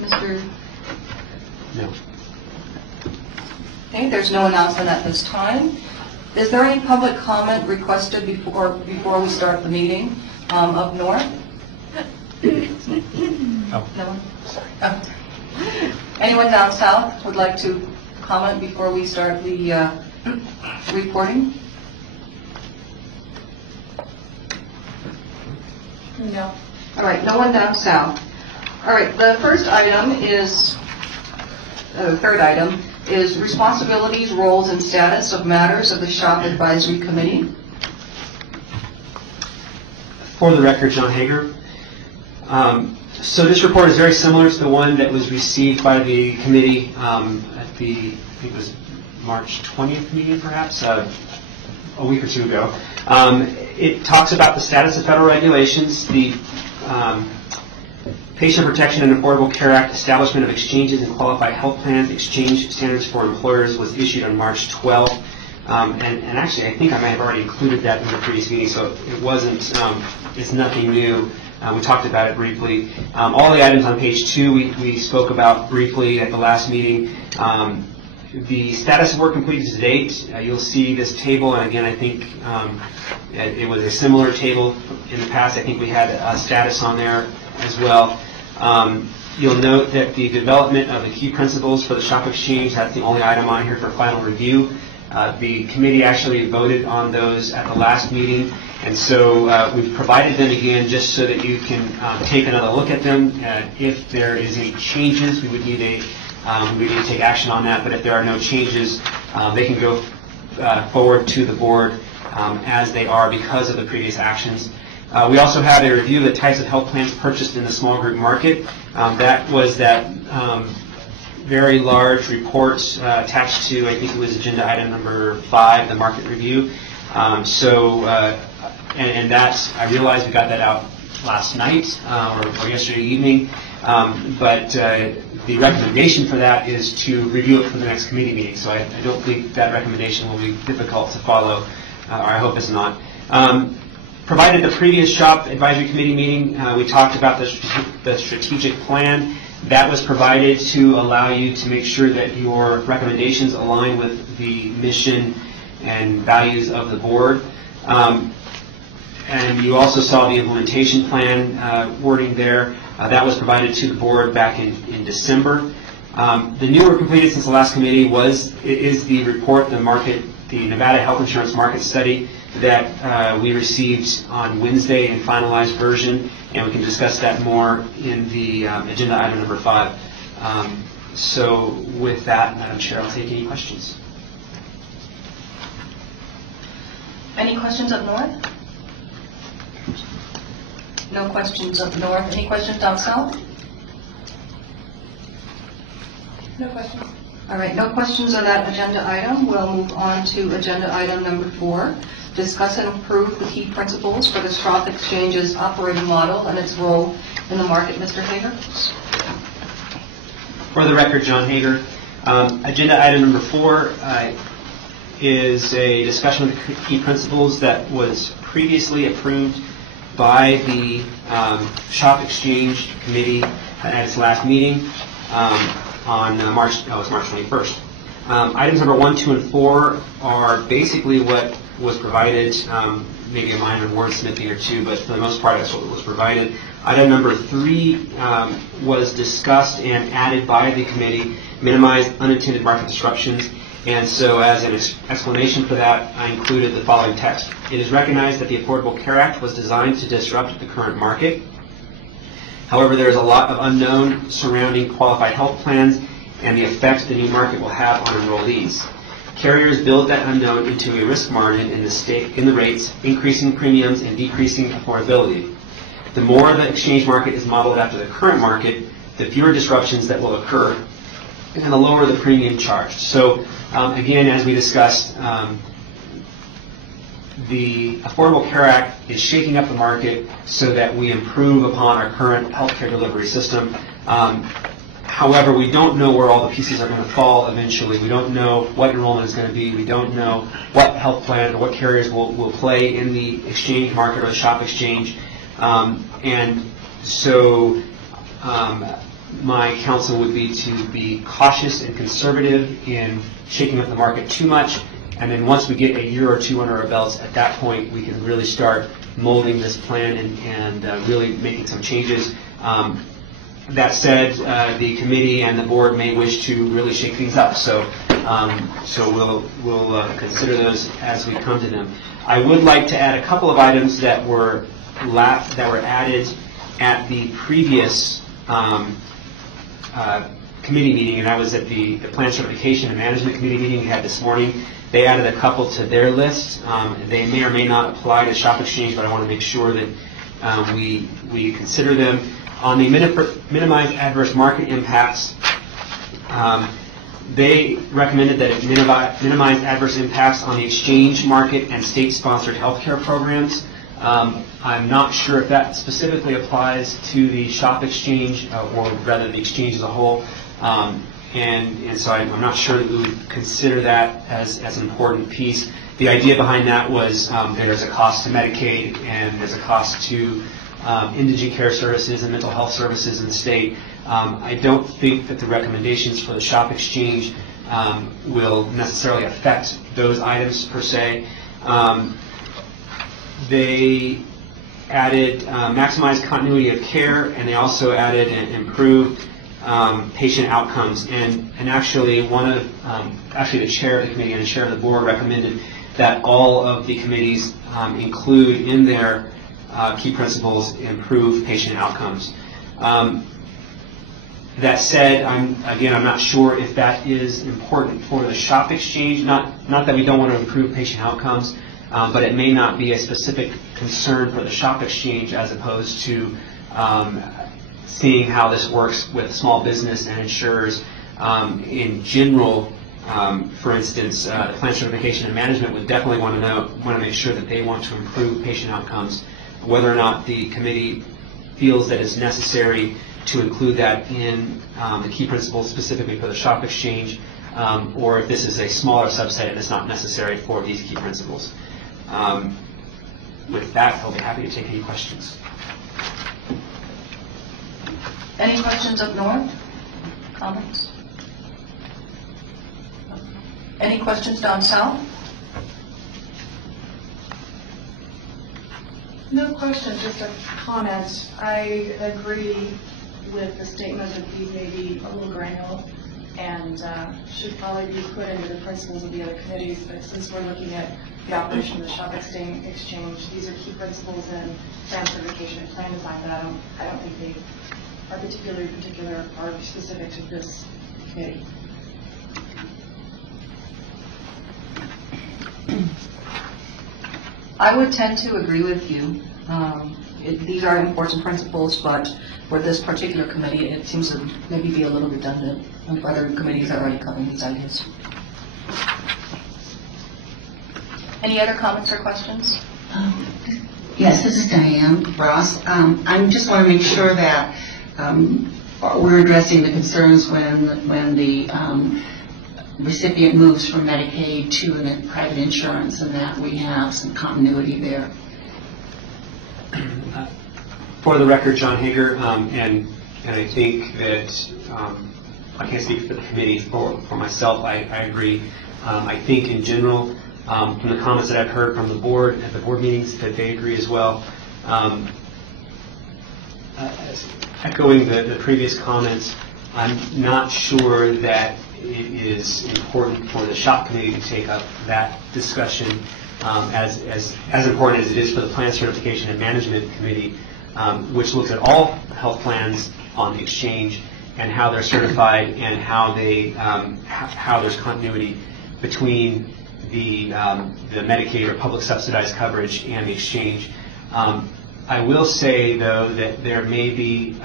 Mr. No. Okay, there's no announcement at this time. Is there any public comment requested before we start the meeting up north? Oh. No one? Sorry. Oh. Anyone down south would like to comment before we start the reporting? No. All right, no one down south. All right, the first item is, third item, is responsibilities, roles, and status of matters of the SHOP Advisory Committee. For the record, John Hager. So this report is very similar to the one that was received by the committee at the, I think it was March 20th meeting, perhaps, a week or two ago. It talks about the status of federal regulations, the Patient Protection and Affordable Care Act, establishment of exchanges and qualified health plans, exchange standards for employers was issued on March 12th. And actually, I think I might have already included that in the previous meeting, so it wasn't, it's nothing new. We talked about it briefly. All the items on page 2 we spoke about briefly at the last meeting. The status of work completed to date, you'll see this table, and again, I think it was a similar table in the past. I think we had a status on there as well. You'll note that the development of the key principles for the SHOP exchange, that's the only item on here for final review. The committee actually voted on those at the last meeting, and so we've provided them again just so that you can take another look at them. If there is any changes, we would need to take action on that, but if there are no changes, they can go forward to the board as they are because of the previous actions. We also had a review of the types of health plans purchased in the small group market. That was that very large report attached to, I think it was agenda item number 5, the market review. And that, I realized we got that out last night or yesterday evening, but the recommendation for that is to review it for the next committee meeting. So I don't think that recommendation will be difficult to follow, or I hope it's not. Provided the previous SHOP Advisory Committee meeting, we talked about the strategic plan. That was provided to allow you to make sure that your recommendations align with the mission and values of the board. And you also saw the implementation plan wording there. That was provided to the board back in December. The newer completed since the last committee is the report, the Nevada Health Insurance Market Study that we received on Wednesday in finalized version, and we can discuss that more in the agenda item number 5. So with that, Madam Chair, I'll take any questions. Any questions up north? No questions up north. Any questions down south? No questions. All right, no questions on that agenda item. We'll move on to agenda item number 4. Discuss and approve the key principles for the SHOP Exchange's operating model and its role in the market. Mr. Hager? For the record, John Hager. Agenda item number 4 is a discussion of the key principles that was previously approved by the SHOP Exchange Committee at its last meeting on March 21st. Items number 1, 2, and 4 are basically what was provided, maybe a minor wordsmithing or two, but for the most part that's what was provided. Item number 3 was discussed and added by the committee, minimize unintended market disruptions, and so as an explanation for that, I included the following text. It is recognized that the Affordable Care Act was designed to disrupt the current market. However, there is a lot of unknown surrounding qualified health plans and the effects the new market will have on enrollees. Carriers build that unknown into a risk margin in the rates, increasing premiums and decreasing affordability. The more the exchange market is modeled after the current market, the fewer disruptions that will occur, and the lower the premium charged. So again, as we discussed, the Affordable Care Act is shaking up the market so that we improve upon our current healthcare delivery system. However, we don't know where all the pieces are going to fall eventually. We don't know what enrollment is going to be. We don't know what health plan or what carriers will play in the exchange market or the SHOP exchange. And so my counsel would be to be cautious and conservative in shaking up the market too much. And then once we get a year or two under our belts, at that point, we can really start molding this plan and really making some changes. That said, the committee and the board may wish to really shake things up. So we'll consider those as we come to them. I would like to add a couple of items that were added at the previous committee meeting, and I was at the Plan Certification and Management Committee meeting we had this morning. They added a couple to their list. They may or may not apply to Shop Exchange, but I want to make sure that we consider them. On the minimize adverse market impacts, they recommended that it minimize adverse impacts on the exchange market and state-sponsored healthcare programs. I'm not sure if that specifically applies to the Shop Exchange or rather the exchange as a whole. And so I'm not sure that we would consider that as an important piece. The idea behind that was there's a cost to Medicaid and there's a cost to indigent care services and mental health services in the state. I don't think that the recommendations for the Shop Exchange will necessarily affect those items per se. They added maximize continuity of care, and they also added and improved patient outcomes. And actually, actually the chair of the committee and the chair of the board recommended that all of the committees include in their key principles improve patient outcomes. That said, I'm not sure if that is important for the Shop Exchange. Not that we don't want to improve patient outcomes, but it may not be a specific concern for the Shop Exchange as opposed to seeing how this works with small business and insurers. In general, for instance, Plan Certification and Management would definitely want to make sure that they want to improve patient outcomes. Whether or not the committee feels that it's necessary to include that in the key principles specifically for the Shop Exchange, or if this is a smaller subset and it's not necessary for these key principles. With that, I'll be happy to take any questions. Any questions up north? Comments? Any questions down south? No questions, just a comment. I agree with the statement that these may be a little granular and should probably be put into the principles of the other committees, but since we're looking at the operation of the Shop Exchange, these are key principles in plan certification and plan design, but I don't think they are particular or specific to this committee. I would tend to agree with you. These are important principles, but for this particular committee, it seems to maybe be a little redundant. And other committees are already covering these ideas. Any other comments or questions? Yes, this is Diane Ross. I just want to make sure that we're addressing the concerns when the recipient moves from Medicaid to private insurance, and that we have some continuity there. For the record, John Hager, and I think that I can't speak for the committee. For myself, I agree. I think in general, from the comments that I've heard from the board at the board meetings, that they agree as well. Echoing the previous comments, I'm not sure that it is important for the Shop Committee to take up that discussion as important as it is for the Plan Certification and Management Committee, which looks at all health plans on the exchange and how they're certified and how there's continuity between the Medicaid or public subsidized coverage and the exchange. I will say, though, that there may be,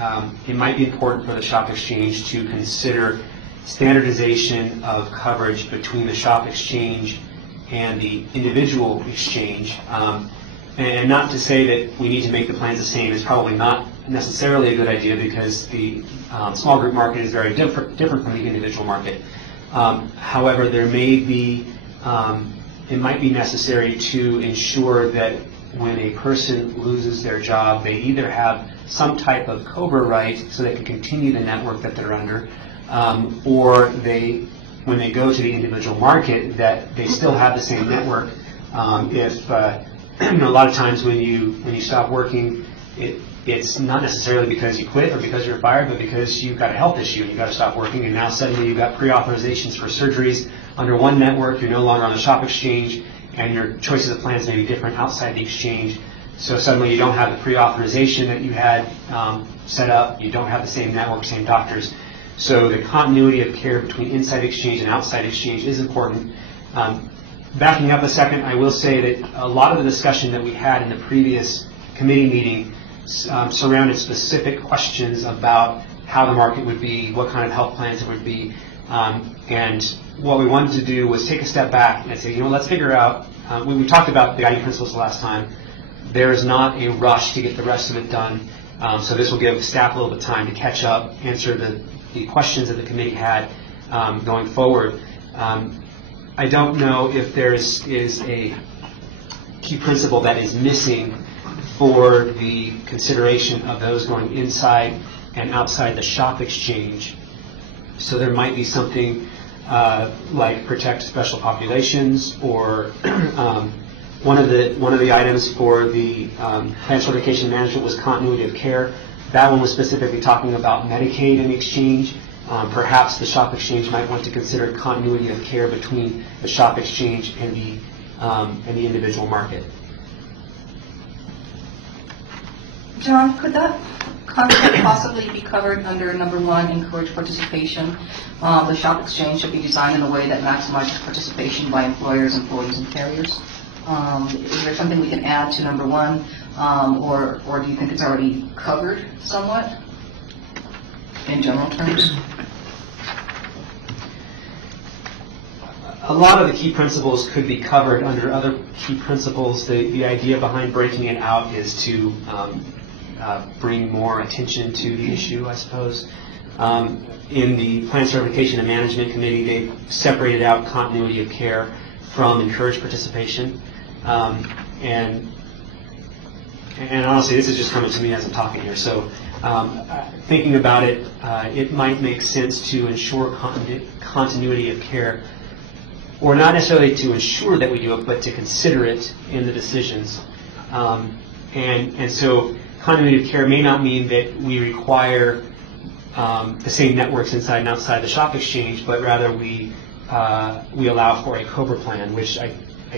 it might be important for the Shop Exchange to consider standardization of coverage between the Shop Exchange and the individual exchange. And not to say that we need to make the plans the same. It's probably not necessarily a good idea because the small group market is very different from the individual market. However, there may be, it might be necessary to ensure that when a person loses their job, they either have some type of COBRA right so they can continue the network that they're under, or when they go to the individual market, that they still have the same network. If a lot of times when you stop working, it's not necessarily because you quit or because you're fired, but because you've got a health issue and you've got to stop working, and now suddenly you've got pre-authorizations for surgeries under one network, you're no longer on the shop exchange, and your choices of plans may be different outside the exchange. So suddenly you don't have the pre-authorization that you had set up, you don't have the same network, same doctors. So the continuity of care between inside exchange and outside exchange is important. Backing up a second, I will say that a lot of the discussion that we had in the previous committee meeting surrounded specific questions about how the market would be, what kind of health plans it would be, and what we wanted to do was take a step back and say, let's figure out, when we talked about the guiding principles last time, there is not a rush to get the rest of it done, so this will give staff a little bit of time to catch up, answer the questions that the committee had going forward. I don't know if there is a key principle that is missing for the consideration of those going inside and outside the shop exchange. So there might be something like protect special populations, or one of the items for the plan certification management was continuity of care. That one was specifically talking about Medicaid and exchange. Perhaps the shop exchange might want to consider continuity of care between the shop exchange and the individual market. John, could that concept possibly be covered under number 1, encourage participation? The shop exchange should be designed in a way that maximizes participation by employers, employees, and carriers. Is there something we can add to number 1, or do you think it's already covered somewhat in general terms? A lot of the key principles could be covered under other key principles. The idea behind breaking it out is to bring more attention to the issue, I suppose. In the Plan Certification and Management Committee, they separated out continuity of care from encourage participation. And honestly, this is just coming to me as I'm talking here. So thinking about it, it might make sense to ensure continuity of care, or not necessarily to ensure that we do it, but to consider it in the decisions. And so continuity of care may not mean that we require the same networks inside and outside the shop exchange, but rather we allow for a COBRA plan, which I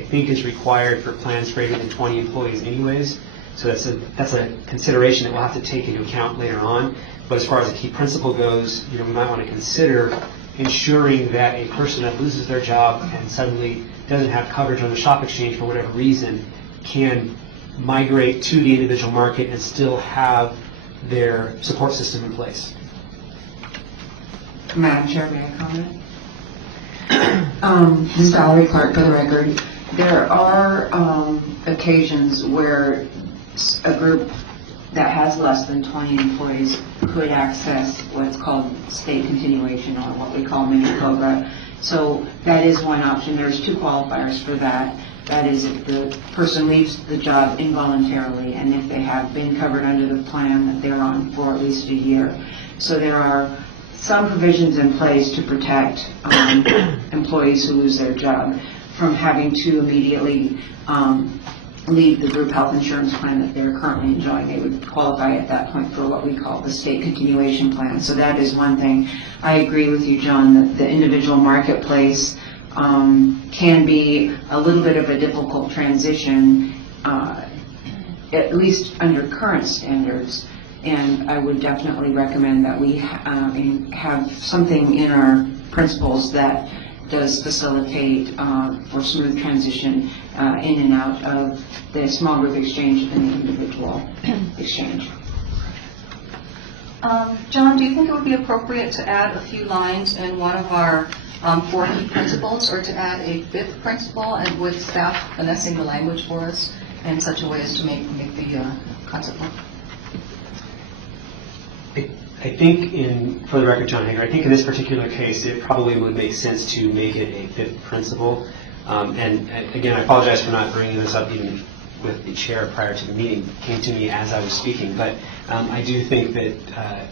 think is required for plans greater than 20 employees anyways. So that's a consideration that we'll have to take into account later on. But as far as the key principle goes, we might want to consider ensuring that a person that loses their job and suddenly doesn't have coverage on the shop exchange for whatever reason can migrate to the individual market and still have their support system in place. Madam Chair, may I comment? This is Valerie Clark, for the record. There are occasions where a group that has less than 20 employees could access what's called state continuation, or what we call mini COBRA. So that is one option. There's 2 qualifiers for that. That is if the person leaves the job involuntarily, and if they have been covered under the plan that they're on for at least a year. So there are some provisions in place to protect employees who lose their job from having to immediately leave the group health insurance plan that they're currently enjoying. They would qualify at that point for what we call the state continuation plan. So that is one thing. I agree with you, John, that the individual marketplace can be a little bit of a difficult transition, at least under current standards. And I would definitely recommend that we have something in our principles that does facilitate for smooth transition in and out of the small group exchange and the individual exchange. John, do you think it would be appropriate to add a few lines in one of our 4 key principles, or to add a 5th principle, and with staff finessing the language for us in such a way as to make the concept work? I think, for the record, John Hager, I think in this particular case, it probably would make sense to make it a 5th principle. And again, I apologize for not bringing this up even with the chair prior to the meeting. It came to me as I was speaking, but I do think that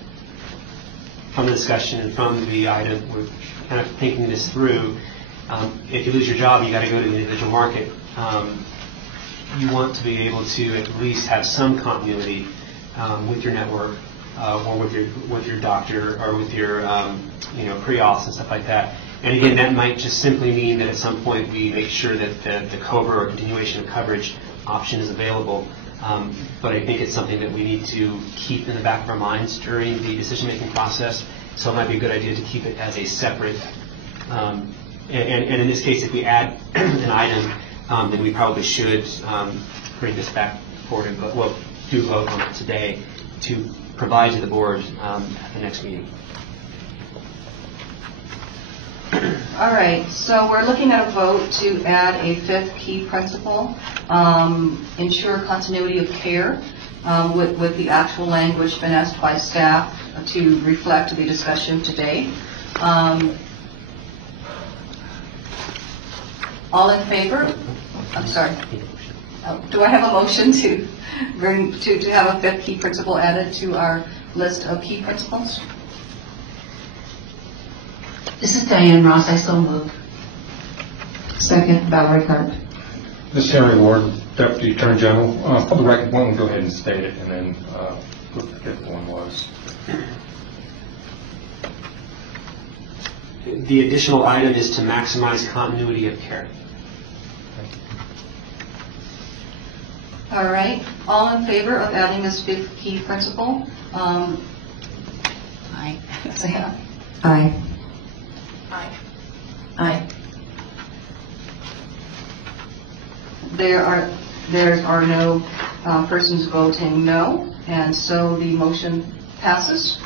from the discussion and from the item, we're kind of thinking this through. If you lose your job, you got to go to the individual market. You want to be able to at least have some continuity with your network or with your doctor or with your pre-auths and stuff like that. And again, that might just simply mean that at some point we make sure that the COBRA or continuation of coverage option is available. But I think it's something that we need to keep in the back of our minds during the decision-making process. So it might be a good idea to keep it as a separate. And in this case, if we add an item, then we probably should bring this back forward and do a vote on it today to provide to the board at the next meeting. All right, so we're looking at a vote to add a fifth key principle, ensure continuity of care, with the actual language finessed by staff to reflect the discussion today. All in favor? I'm sorry. Do I have a motion to have a fifth key principle added to our list of key principles? This is Diane Ross, I so move. Second, Valerie Clark. This is Henry Ward, Deputy Attorney General. For the record, why don't we go ahead and state it, and then who the fifth one was. The additional item is to maximize continuity of care. All right, all in favor of adding this fifth key principle? Aye. Say aye. Aye. Aye. Aye. There are no persons voting no, and so the motion passes.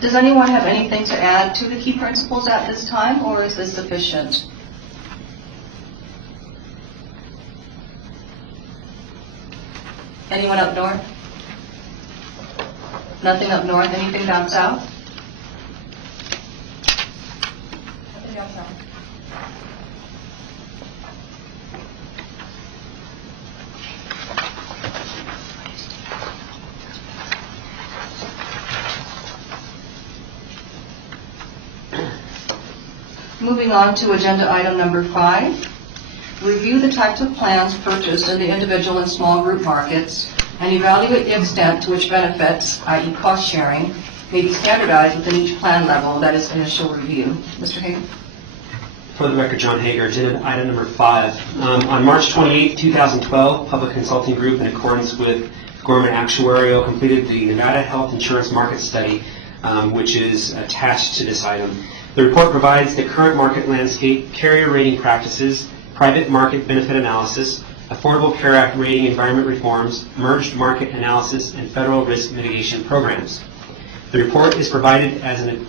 Does anyone have anything to add to the key principles at this time, or is this sufficient? Anyone up north? Nothing up north? Anything down south? Nothing else on. Moving on to agenda item number 5. Review the types of plans purchased in the individual and small group markets and evaluate the extent to which benefits, i.e. cost sharing, may be standardized within each plan level. That is initial review. Mr. Hager? For the record, John Hager, agenda item number 5. On March 28, 2012, Public Consulting Group, in accordance with Gorman Actuarial, completed the Nevada Health Insurance Market Study, which is attached to this item. The report provides the current market landscape, carrier rating practices, private market benefit analysis, Affordable Care Act rating environment reforms, merged market analysis, and federal risk mitigation programs. The report is provided as an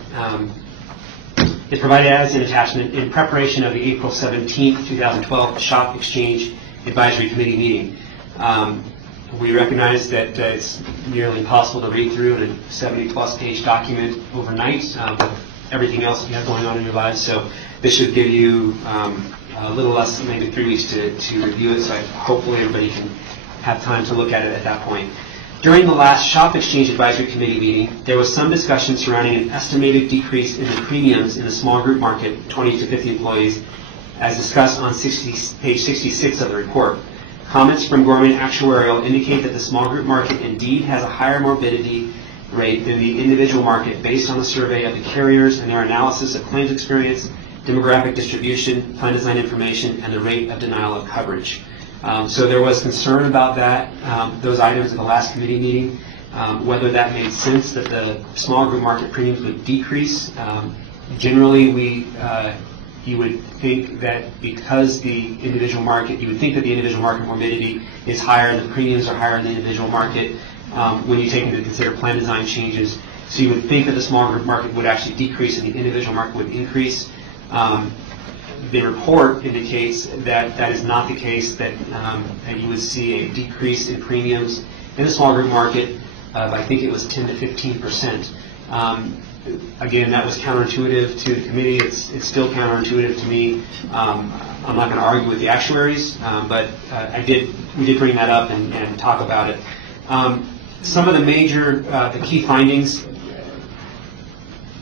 attachment in preparation of the April 17, 2012 SHOP Exchange Advisory Committee meeting. We recognize that it's nearly impossible to read through a 70-plus page document overnight with everything else you have going on in your lives, so this should give you a little less than maybe 3 weeks to review it, so hopefully everybody can have time to look at it at that point. During the last SHOP Exchange Advisory Committee meeting, there was some discussion surrounding an estimated decrease in the premiums in the small group market, 20 to 50 employees, as discussed on page 66 of the report. Comments from Gorman Actuarial indicate that the small group market indeed has a higher morbidity rate than the individual market based on the survey of the carriers and their analysis of claims experience, demographic distribution, plan design information, and the rate of denial of coverage. So there was concern about that, those items at the last committee meeting, whether that made sense that the small group market premiums would decrease. Generally, you would think that because the individual market, you would think that the individual market morbidity is higher and the premiums are higher in the individual market when you take into consider plan design changes. So you would think that the small group market would actually decrease and the individual market would increase. The report indicates that that is not the case, that you would see a decrease in premiums in the small group market of, I think it was 10 to 15%. Again, that was counterintuitive to the committee. It's still counterintuitive to me. I'm not going to argue with the actuaries, but we did bring that up and talk about it. Some of the major, the key findings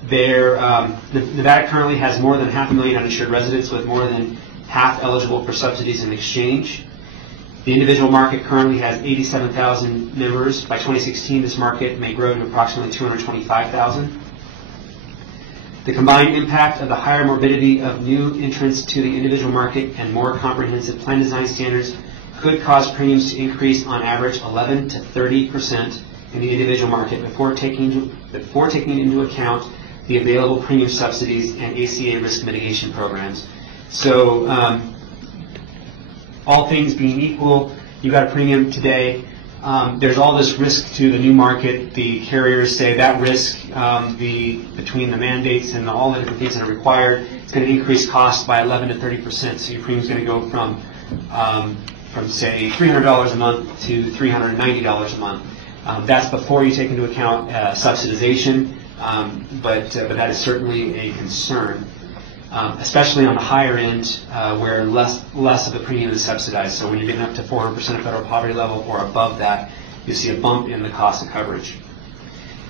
there, Nevada currently has more than 500,000 uninsured residents, with more than half eligible for subsidies in exchange. The individual market currently has 87,000 members. By 2016, this market may grow to approximately 225,000. The combined impact of the higher morbidity of new entrants to the individual market and more comprehensive plan design standards could cause premiums to increase on average 11 to 30% in the individual market before taking into account the available premium subsidies and ACA risk mitigation programs. So all things being equal, you got a premium today. There's all this risk to the new market. The carriers say that risk, between the mandates and all the different things that are required, it's going to increase costs by 11 to 30%. So your premium is going to go from say $300 a month to $390 a month. That's before you take into account subsidization, but that is certainly a concern. Especially on the higher end, where less of the premium is subsidized. So when you're getting up to 400% of federal poverty level or above that, you see a bump in the cost of coverage.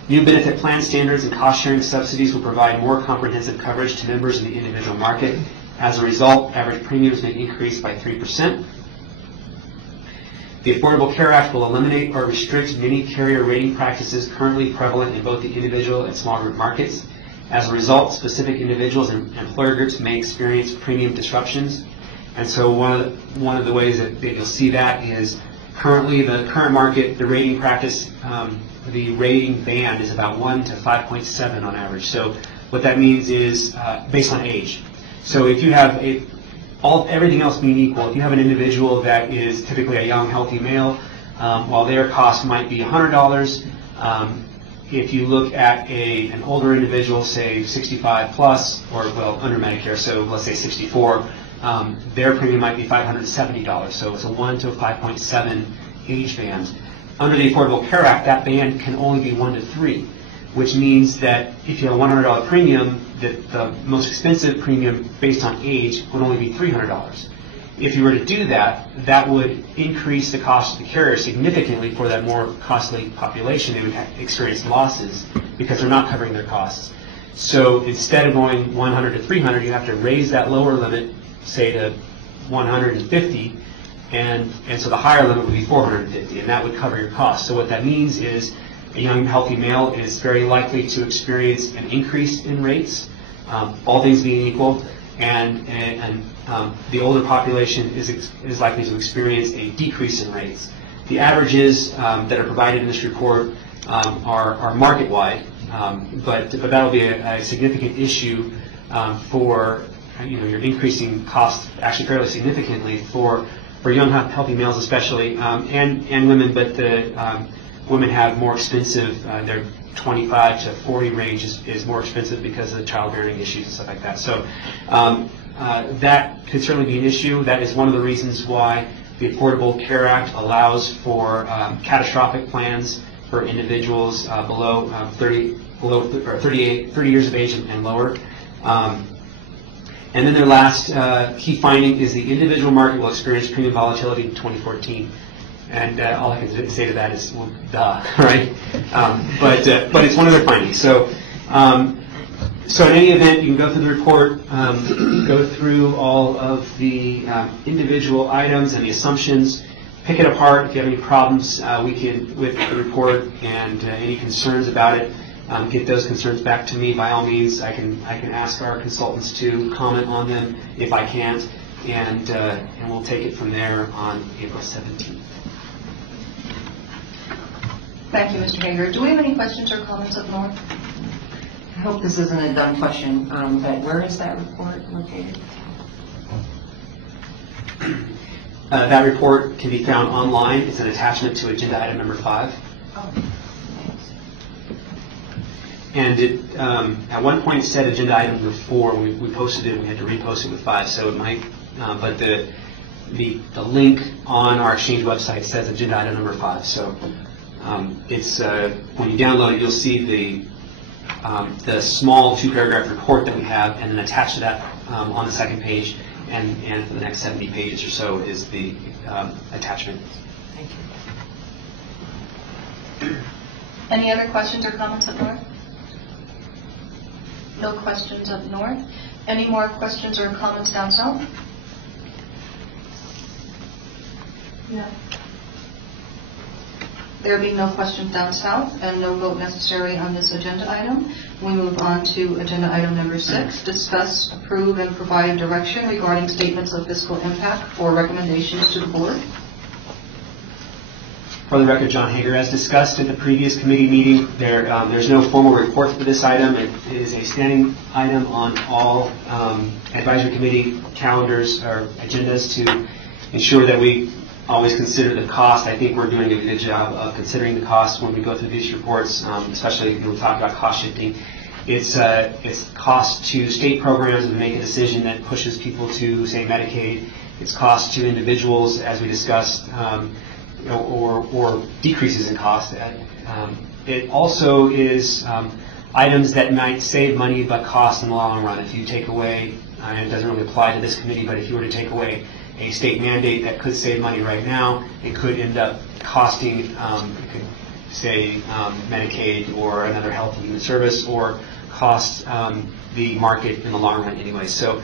New benefit plan standards and cost-sharing subsidies will provide more comprehensive coverage to members in the individual market. As a result, average premiums may increase by 3%. The Affordable Care Act will eliminate or restrict many carrier rating practices currently prevalent in both the individual and small group markets. As a result, specific individuals and employer groups may experience premium disruptions. And so one of the ways that you'll see that is currently the current market, the rating practice, the rating band is about 1 to 5.7 on average. So what that means is based on age. So if you have everything else being equal, if you have an individual that is typically a young, healthy male, while their cost might be $100, if you look at an older individual, say 65 plus, or well, under Medicare, so let's say 64, their premium might be $570. So it's a 1 to a 5.7 age band. Under the Affordable Care Act, that band can only be 1 to 3, which means that if you have a $100 premium, that the most expensive premium based on age would only be $300. If you were to do that, that would increase the cost of the carrier significantly for that more costly population. They would experience losses because they're not covering their costs. So instead of going 100 to 300, you have to raise that lower limit, say to 150, and so the higher limit would be 450, and that would cover your costs. So what that means is a young, healthy male is very likely to experience an increase in rates, all things being equal, and the older population is likely to experience a decrease in rates. The averages that are provided in this report are market-wide, but that will be a significant issue for you're increasing costs actually fairly significantly for young, healthy males especially, and women, but the women have more expensive, their 25 to 40 range is more expensive because of the childbearing issues and stuff like that. So that could certainly be an issue. That is one of the reasons why the Affordable Care Act allows for catastrophic plans for individuals below 30 years of age and lower. And then their last key finding is the individual market will experience premium volatility in 2014. And all I can say to that is, well, duh, right? But it's one of their findings. So in any event, you can go through the report, go through all of the individual items and the assumptions, pick it apart. If you have any problems with the report and any concerns about it, get those concerns back to me. By all means, I can ask our consultants to comment on them if I can't, and we'll take it from there on April 17th. Thank you, Mr. Hager. Do we have any questions or comments up north? I hope this isn't a dumb question, but where is that report located? That report can be found online. It's an attachment to agenda item number 5. Oh, thanks. And it, at one point it said agenda item number 4. When we posted it, we had to repost it with 5, so it might, but the link on our Exchange website says agenda item number 5. So it's when you download it, you'll see the small 2-paragraph report that we have, and then attached to that on the second page, and for the next 70 pages or so is the attachment. Any other questions or comments up north? No questions up north. Any more questions or comments down south? No. There being no questions down south and no vote necessary on this agenda item, we move on to agenda item number 6, discuss, approve, and provide direction regarding statements of fiscal impact for recommendations to the board. For the record, John Hager, as discussed at the previous committee meeting, there's no formal report for this item. It is a standing item on all advisory committee calendars or agendas to ensure that we always consider the cost. I think we're doing a good job of considering the cost when we go through these reports, especially when we talk about cost shifting. It's cost to state programs and make a decision that pushes people to, say, Medicaid. It's cost to individuals, as we discussed, or decreases in cost. It also is items that might save money but cost in the long run. If you take away, and it doesn't really apply to this committee, but if you were to take away a state mandate that could save money right now, it could end up costing, it could say Medicaid or another health and human service, or cost the market in the long run anyway. So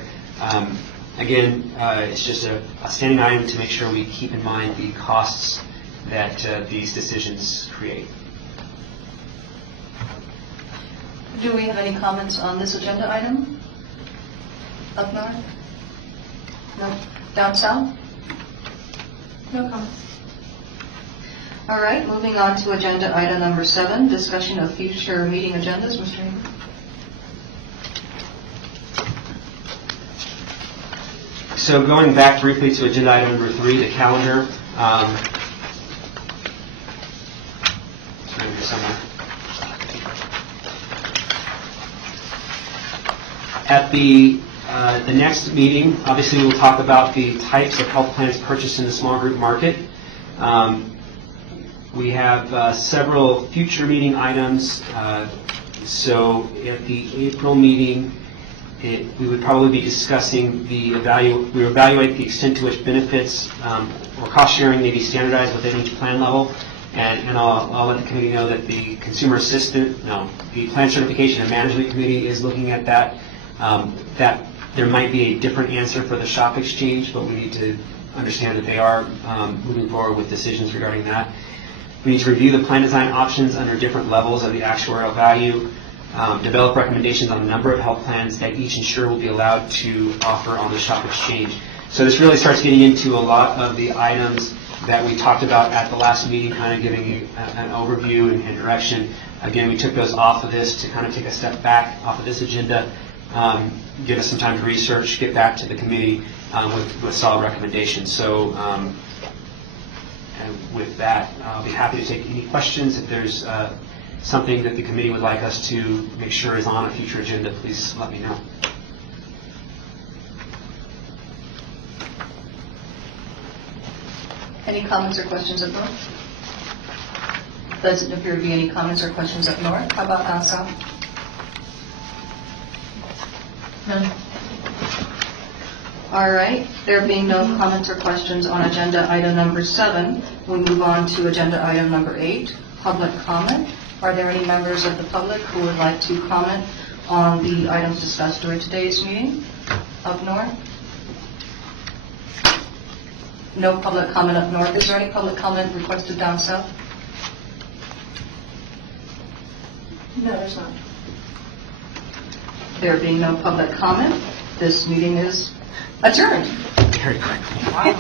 again, it's just a standing item to make sure we keep in mind the costs that these decisions create. Do we have any comments on this agenda item? Up north? No. Down south? No comments. All right, moving on to agenda item number 7, discussion of future meeting agendas. Mr. Hager? So going back briefly to agenda item number 3, the calendar. At the next meeting, obviously we'll talk about the types of health plans purchased in the small group market. We have several future meeting items. So at the April meeting, we would probably be discussing we evaluate the extent to which benefits or cost sharing may be standardized within each plan level. And I'll let the committee know that the the Plan Certification and Management Committee is looking at that. That there might be a different answer for the shop exchange, but we need to understand that they are moving forward with decisions regarding that. We need to review the plan design options under different levels of the actuarial value, develop recommendations on a number of health plans that each insurer will be allowed to offer on the shop exchange. So this really starts getting into a lot of the items that we talked about at the last meeting, kind of giving you an overview and direction. Again, we took those off of this to kind of take a step back off of this agenda, give us some time to research, get back to the committee with solid recommendations. So and with that, I'll be happy to take any questions. If there's something that the committee would like us to make sure is on a future agenda, please let me know. Any comments or questions up north? Doesn't appear to be any comments or questions up north. How about down south? None. All right. There being no comments or questions on agenda item number 7, we move on to agenda item number 8, public comment. Are there any members of the public who would like to comment on the items discussed during today's meeting up north? No public comment up north. Is there any public comment requested down south? No, there's not. There being no public comment, this meeting is adjourned. Very quickly. Wow.